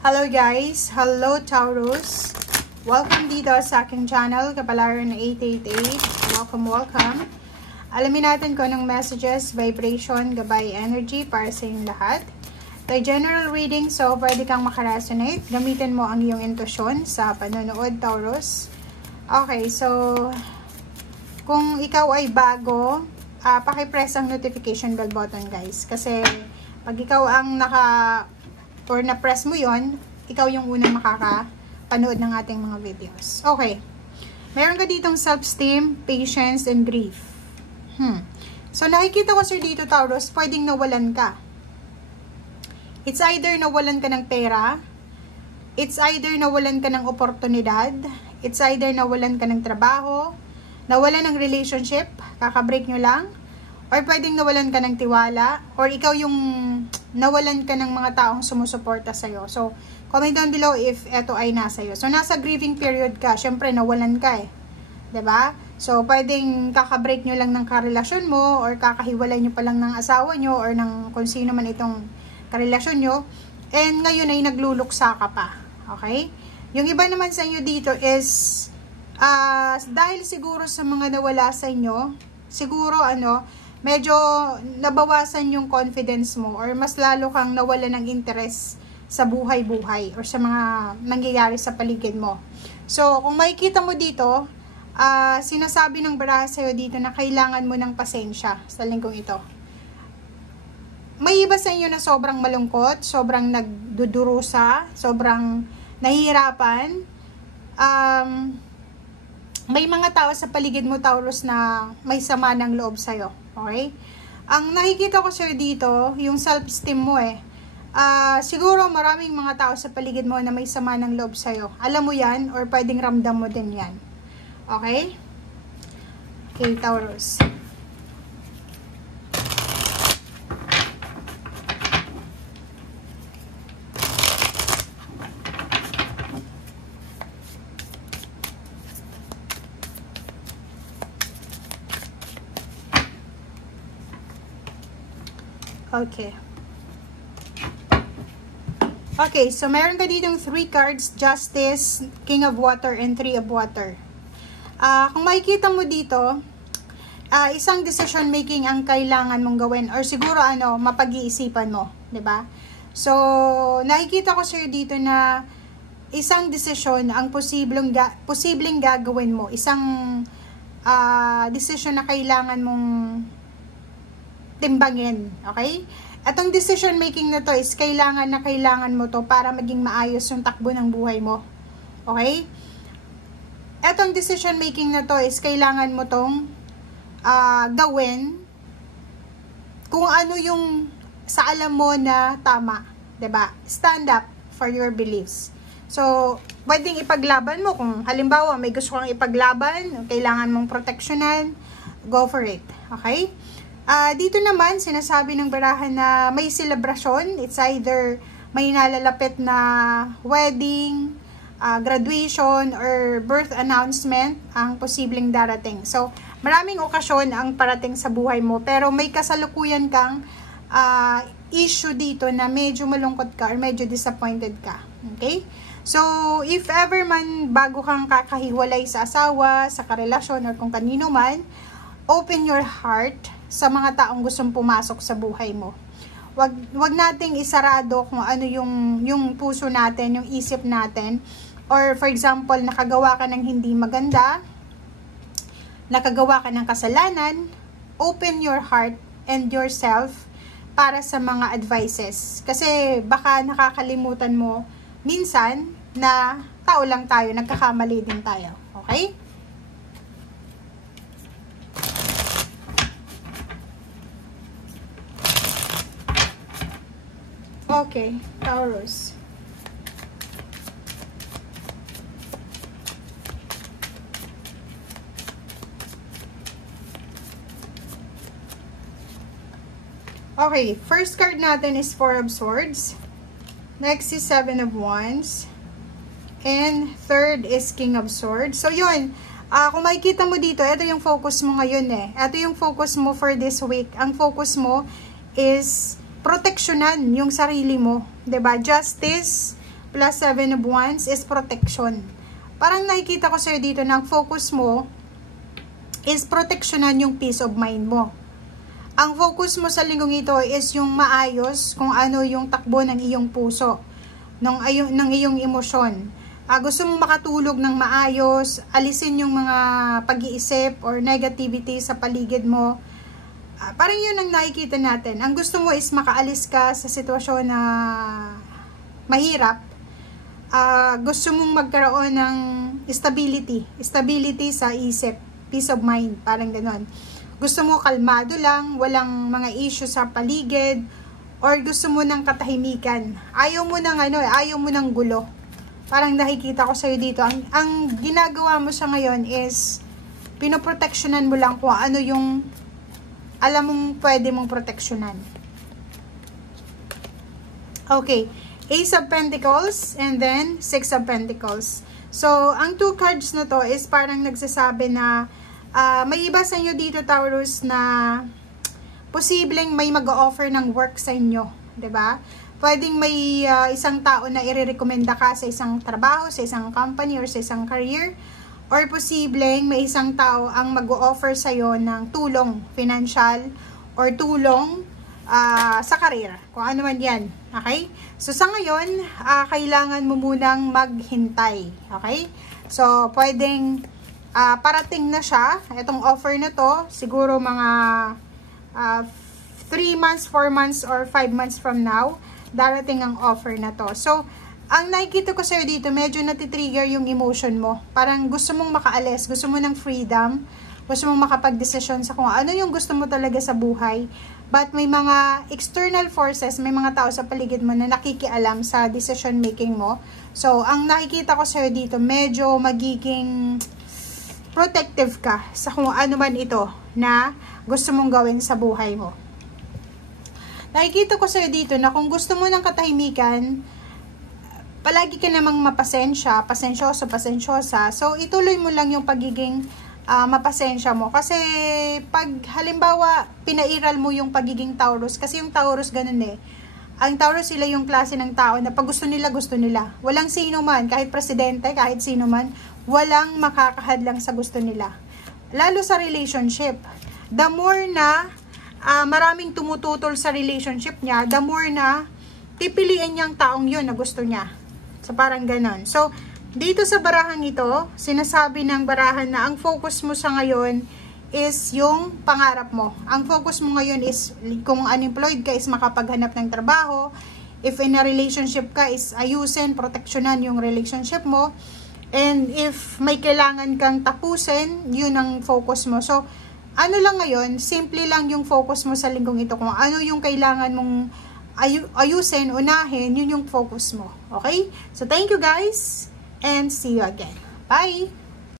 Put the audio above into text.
Hello guys! Hello Taurus! Welcome dito sa aking channel, Kapalaran 888. Welcome! Alamin natin kung anong messages, vibration, gabay, energy para sa inyong lahat. The general reading, so pwede kang makaresonate. Gamitin mo ang iyong intuition sa panonood, Taurus. Okay, so kung ikaw ay bago, paki-press ang notification bell button guys. Kasi pag ikaw ang or na-press mo yon, ikaw yung unang makakapanood ng ating mga videos. Okay. Meron ka ditong self-esteem, patience, and grief. So, nakikita ko sir dito, Taurus, pwedeng nawalan ka. It's either nawalan ka ng pera, it's either nawalan ka ng oportunidad, it's either nawalan ka ng trabaho, nawalan ng relationship, kakabreak nyo lang, or pwedeng nawalan ka ng tiwala, or ikaw yung nawalan ka ng mga taong sumusuporta sa'yo. So, comment down below if eto ay nasa iyo. So, nasa grieving period ka. Siyempre, nawalan ka eh. 'Di ba? So, pwedeng kakabreak nyo lang ng karelasyon mo, or kakahiwalay nyo pa lang ng asawa nyo, or ng kung sino man itong karelasyon nyo, and ngayon ay nagluluksa ka pa. Okay? Yung iba naman sa inyo dito is, dahil siguro sa mga nawala sa inyo, siguro medyo nabawasan yung confidence mo, or mas lalo kang nawala ng interest sa buhay-buhay or sa mga nangyayari sa paligid mo. So, kung makikita mo dito, sinasabi ng baraha sa'yo dito na kailangan mo ng pasensya sa linggong ito. May iba sa inyo na sobrang malungkot, sobrang nagdudurusa, sobrang nahihirapan. May mga tao sa paligid mo, Taurus, na may sama ng loob sa'yo. Okay? Ang nakikita ko sir dito, yung self-esteem mo eh. Siguro maraming mga tao sa paligid mo na may sama ng loob sa'yo. Alam mo yan, or pwedeng ramdam mo din yan. Okay? Okay, Taurus. Okay. Okay, so meron ka ditong 3 cards, Justice, King of Water, and 3 of Water. Kung makikita mo dito, isang decision making ang kailangan mong gawin, or siguro mapag-iisipan mo, 'di ba? So, nakikita ko sir dito na isang desisyon ang posibleng gagawin mo, isang decision na kailangan mong timbangin, okay? Atong decision making na to is kailangan mo to para maging maayos yung takbo ng buhay mo. Okay? Atong decision making na to is kailangan mo tong gawin kung ano yung sa alam mo na tama, 'di ba? Stand up for your beliefs. So, pwedeng ipaglaban mo kung halimbawa may gusto kang ipaglaban, kailangan mong proteksyonan, go for it. Okay? Dito naman, sinasabi ng barahan na may selebrasyon. It's either may nalalapit na wedding, graduation, or birth announcement ang posibleng darating. So, maraming okasyon ang parating sa buhay mo. Pero may kasalukuyan kang issue dito na medyo malungkot ka or medyo disappointed ka. Okay? So, if ever man bago kang kakahiwalay sa asawa, sa karelasyon, or kung kanino man, open your heart sa mga taong gustong pumasok sa buhay mo. Wag nating isarado kung ano yung puso natin, yung isip natin. Or for example, nakagawa ka ng hindi maganda, nakagawa ka ng kasalanan, open your heart and yourself para sa mga advices. Kasi baka nakakalimutan mo minsan na tao lang tayo, nagkakamali din tayo. Okay? Okay, Taurus. Okay, first card natin is 4 of Swords. Next is 7 of Wands. And third is King of Swords. So, yun. Kung makikita mo dito, ito yung focus mo ngayon eh. Ito yung focus mo for this week. Ang focus mo is proteksyonan yung sarili mo, 'di ba? Justice, plus 7 of Wands is protection. Parang nakikita ko sa'yo dito na focus mo is proteksyonan yung peace of mind mo. Ang focus mo sa linggong ito is yung maayos kung ano yung takbo ng iyong puso, ng iyong emosyon. Gusto mong makatulog ng maayos, alisin yung mga pag-iisip or negativity sa paligid mo. Parang yun ang nakikita natin. Ang gusto mo is makaalis ka sa sitwasyon na mahirap. Gusto mong magkaroon ng stability sa isip, peace of mind, parang ganon. Gusto mo kalmado lang, walang mga issue sa paligid, or gusto mo ng katahimikan. Ayaw mo ng gulo. Parang nakikita ko sa'yo dito, ang ginagawa mo sa ngayon is, pinoproteksyonan mo lang kung ano yung alam mong pwede mong proteksyonan. Okay, Ace of Pentacles, and then 6 of Pentacles. So, ang 2 cards na to is parang nagsasabi na, may iba sa inyo dito, Taurus, na posibleng may mag-offer ng work sa inyo, 'di ba? Pwedeng may isang tao na irerekomenda ka sa isang trabaho, sa isang company, or sa isang career. Or posibleng may isang tao ang mag-o-offer sa'yo ng tulong, financial, or tulong sa career. Kung ano man yan. Okay? So, sa ngayon, kailangan mo munang maghintay. Okay? So, pwedeng parating na siya. Itong offer na to, siguro mga 3 months, 4 months, or 5 months from now, darating ang offer na to. So, ang nakikita ko sa'yo dito, medyo natitrigger yung emotion mo. Parang gusto mong makaalis, gusto mo ng freedom, gusto mong makapag-desisyon sa kung ano yung gusto mo talaga sa buhay. But may mga external forces, may mga tao sa paligid mo na nakikialam sa decision making mo. So, ang nakikita ko sa'yo dito, medyo magiging protective ka sa kung ano man ito na gusto mong gawin sa buhay mo. Nakikita ko sa'yo dito na kung gusto mo ng katahimikan, palagi ka namang pasensyosa. So, ituloy mo lang yung pagiging mapasensya mo. Kasi, pag halimbawa, pinairal mo yung pagiging Taurus, kasi yung Taurus ganun eh. Ang Taurus, sila yung klase ng tao na pag gusto nila, gusto nila. Walang sino man, kahit presidente, kahit sino man, walang makakahadlang sa gusto nila. Lalo sa relationship. The more na maraming tumututol sa relationship niya, the more na pipiliin niyang taong yun na gusto niya. So, parang ganon. So, dito sa barahang ito, sinasabi ng barahan na ang focus mo sa ngayon is yung pangarap mo. Ang focus mo ngayon is, kung unemployed ka, is makapaghanap ng trabaho. If in a relationship ka, is ayusin, proteksyonan yung relationship mo. And if may kailangan kang tapusin, yun ang focus mo. So, ano lang ngayon, simple lang yung focus mo sa linggong ito. Kung ano yung kailangan mong ayusin, unahin, yun yung focus mo. Okay? So, thank you guys, and see you again. Bye!